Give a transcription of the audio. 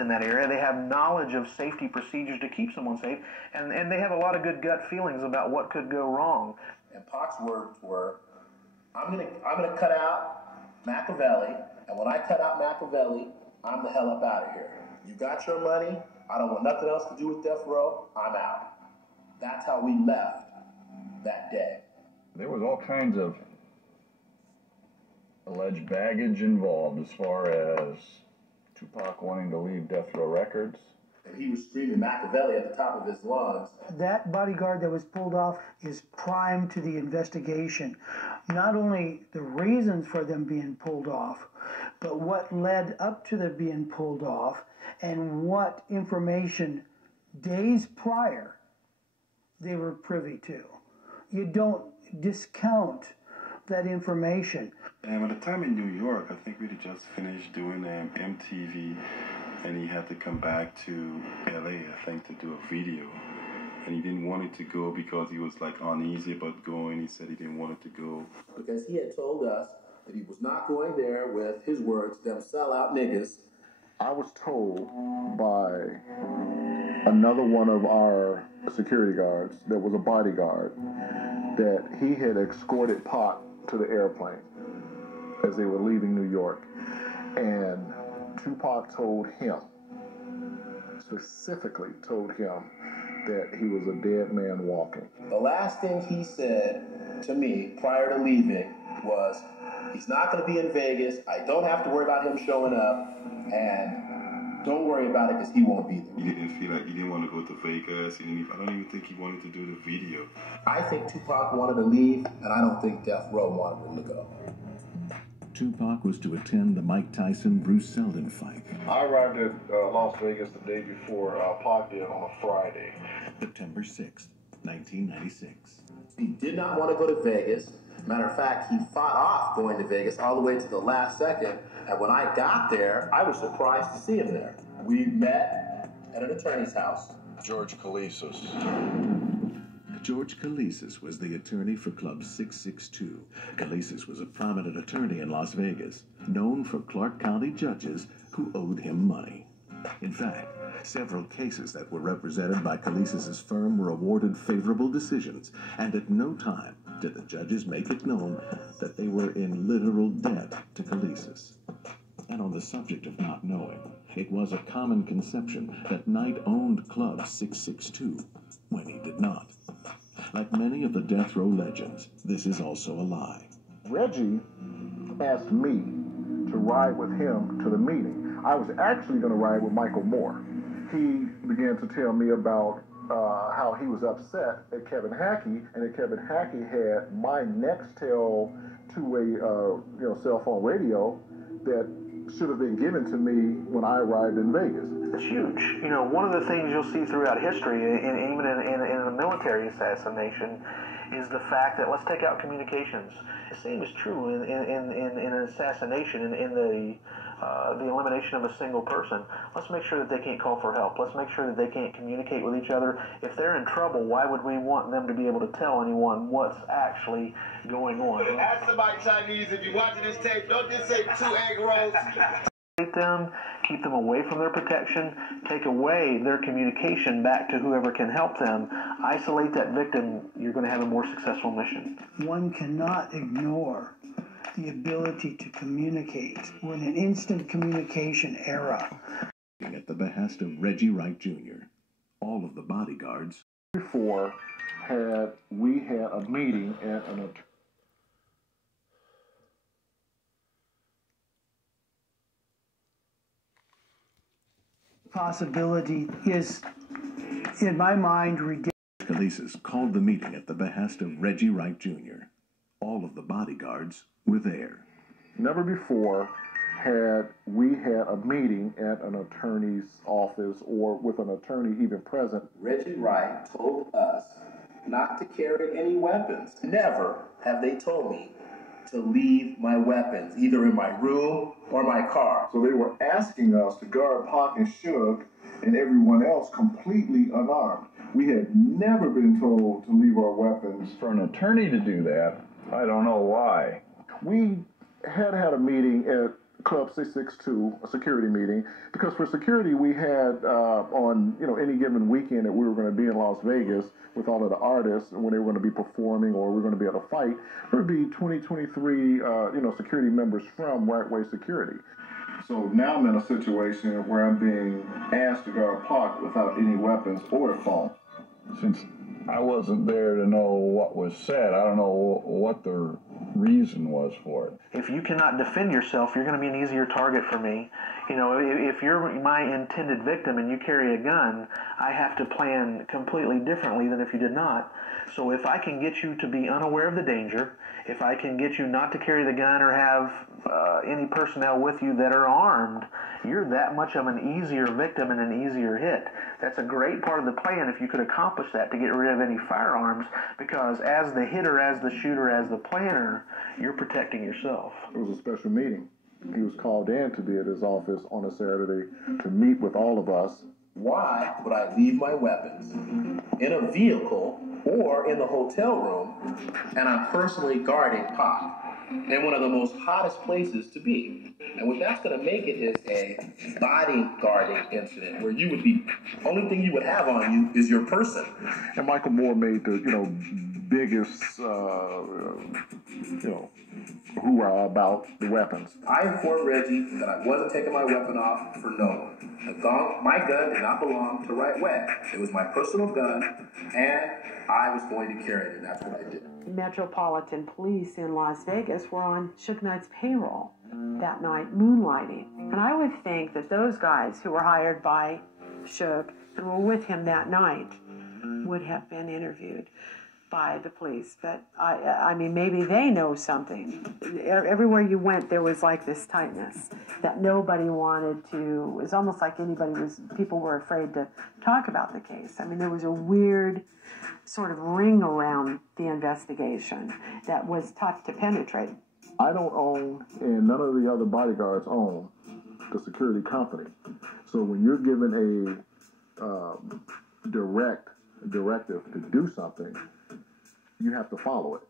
in that area. They have knowledge of safety procedures to keep someone safe, and they have a lot of good gut feelings about what could go wrong. And Pac's words were, I'm gonna cut out Machiavelli, and when I cut out Machiavelli, I'm the hell up out of here. You got your money, I don't want nothing else to do with death row, I'm out. That's how we left that day. There was all kinds of alleged baggage involved as far as Tupac wanting to leave Death Row Records. And he was screaming Machiavelli at the top of his lungs. That bodyguard that was pulled off is prime to the investigation. Not only the reasons for them being pulled off, but what led up to them being pulled off and what information days prior they were privy to. You don't discount that information. At the time in New York, I think we had just finished doing MTV, and he had to come back to LA, I think, to do a video. And he didn't want it to go because he was like uneasy about going. He said he didn't want it to go. Because he had told us that he was not going there with, his words, them sellout niggas. I was told by another one of our security guards that was a bodyguard that he had escorted Pac to the airplane as they were leaving New York. And Tupac told him, specifically told him, that he was a dead man walking. The last thing he said to me prior to leaving was, he's not going to be in Vegas. I don't have to worry about him showing up. And don't worry about it because he won't be there. He didn't feel like he didn't want to go to Vegas. I don't even think he wanted to do the video. I think Tupac wanted to leave, and I don't think Death Row wanted him to go. Tupac was to attend the Mike Tyson-Bruce Seldon fight. I arrived at Las Vegas the day before Pac did on a Friday. September 6th, 1996. He did not want to go to Vegas. Matter of fact, he fought off going to Vegas all the way to the last second. And when I got there, I was surprised to see him there. We met at an attorney's house. George Kalesis. George Kalesis was the attorney for Club 662. Kalesis was a prominent attorney in Las Vegas, known for Clark County judges who owed him money. In fact, several cases that were represented by Kalesis' firm were awarded favorable decisions, and at no time did the judges make it known that they were in literal debt to Kalesis. And on the subject of not knowing, it was a common conception that Knight owned Club 662 when he did not. Like many of the Death Row legends, this is also a lie. Reggie asked me to ride with him to the meeting. I was actually going to ride with Michael Moore. He began to tell me about how he was upset at Kevin Hackey, and that Kevin Hackey had my Nextel two-way cell phone radio that should have been given to me when I arrived in Vegas. It's huge. You know, one of the things you'll see throughout history, even in a military assassination, is the fact that let's take out communications. The same is true in an assassination, in the elimination of a single person. Let's make sure that they can't call for help. Let's make sure that they can't communicate with each other. If they're in trouble, why would we want them to be able to tell anyone what's actually going on? Ask somebody Chinese, if you're watching this tape, don't just say 2 egg rolls. Them, keep them away from their protection, take away their communication back to whoever can help them, isolate that victim, you're going to have a more successful mission. One cannot ignore the ability to communicate. We're in an instant communication era. At the behest of Reggie Wright Jr., all of the bodyguards Before we had a meeting at an possibility is, in my mind, ridiculous. Kalesis called the meeting at the behest of Reggie Wright Jr. All of the bodyguards were there. Never before had we had a meeting at an attorney's office or with an attorney even present. Reggie Wright told us not to carry any weapons. Never have they told me to leave my weapons, either in my room or my car. So they were asking us to guard Pac and Suge and everyone else completely unarmed. We had never been told to leave our weapons. For an attorney to do that, I don't know why. We had a meeting at Club 662, a security meeting, because for security we had on any given weekend that we were going to be in Las Vegas with all of the artists, and when they were going to be performing or we were going to be at a fight, there would be 23 security members from Wright Way Security. So now I'm in a situation where I'm being asked to guard park without any weapons or a phone. Since I wasn't there to know what was said, I don't know what the reason was for it. If you cannot defend yourself, you're going to be an easier target for me. If you're my intended victim and you carry a gun, I have to plan completely differently than if you did not. So if I can get you to be unaware of the danger, if I can get you not to carry the gun or have any personnel with you that are armed, you're that much of an easier victim and an easier hit. That's a great part of the plan if you could accomplish that, to get rid of any firearms, because as the hitter, as the shooter, as the planner, you're protecting yourself. It was a special meeting. He was called in to be at his office on a Saturday to meet with all of us. Why would I leave my weapons in a vehicle or in the hotel room, and I'm personally guarding Pac in one of the most hottest places to be? And what that's going to make it is a bodyguarding incident where you would be, only thing you would have on you is your person. And Michael Moore made the biggest hoorah about the weapons. I informed Reggie that I wasn't taking my weapon off for no one. My gun did not belong to Wright Way. It was my personal gun, and I was going to carry it, and that's what I did. Metropolitan Police in Las Vegas were on Suge Knight's payroll that night, moonlighting. And I would think that those guys who were hired by Suge and were with him that night would have been interviewed by the police. But I mean, maybe they know something. Everywhere you went, there was like this tightness that nobody wanted to. It was almost like people were afraid to talk about the case. I mean, there was a weird sort of ring around the investigation that was tough to penetrate. I don't own, and none of the other bodyguards own, the security company. So when you're given a directive to do something, you have to follow it.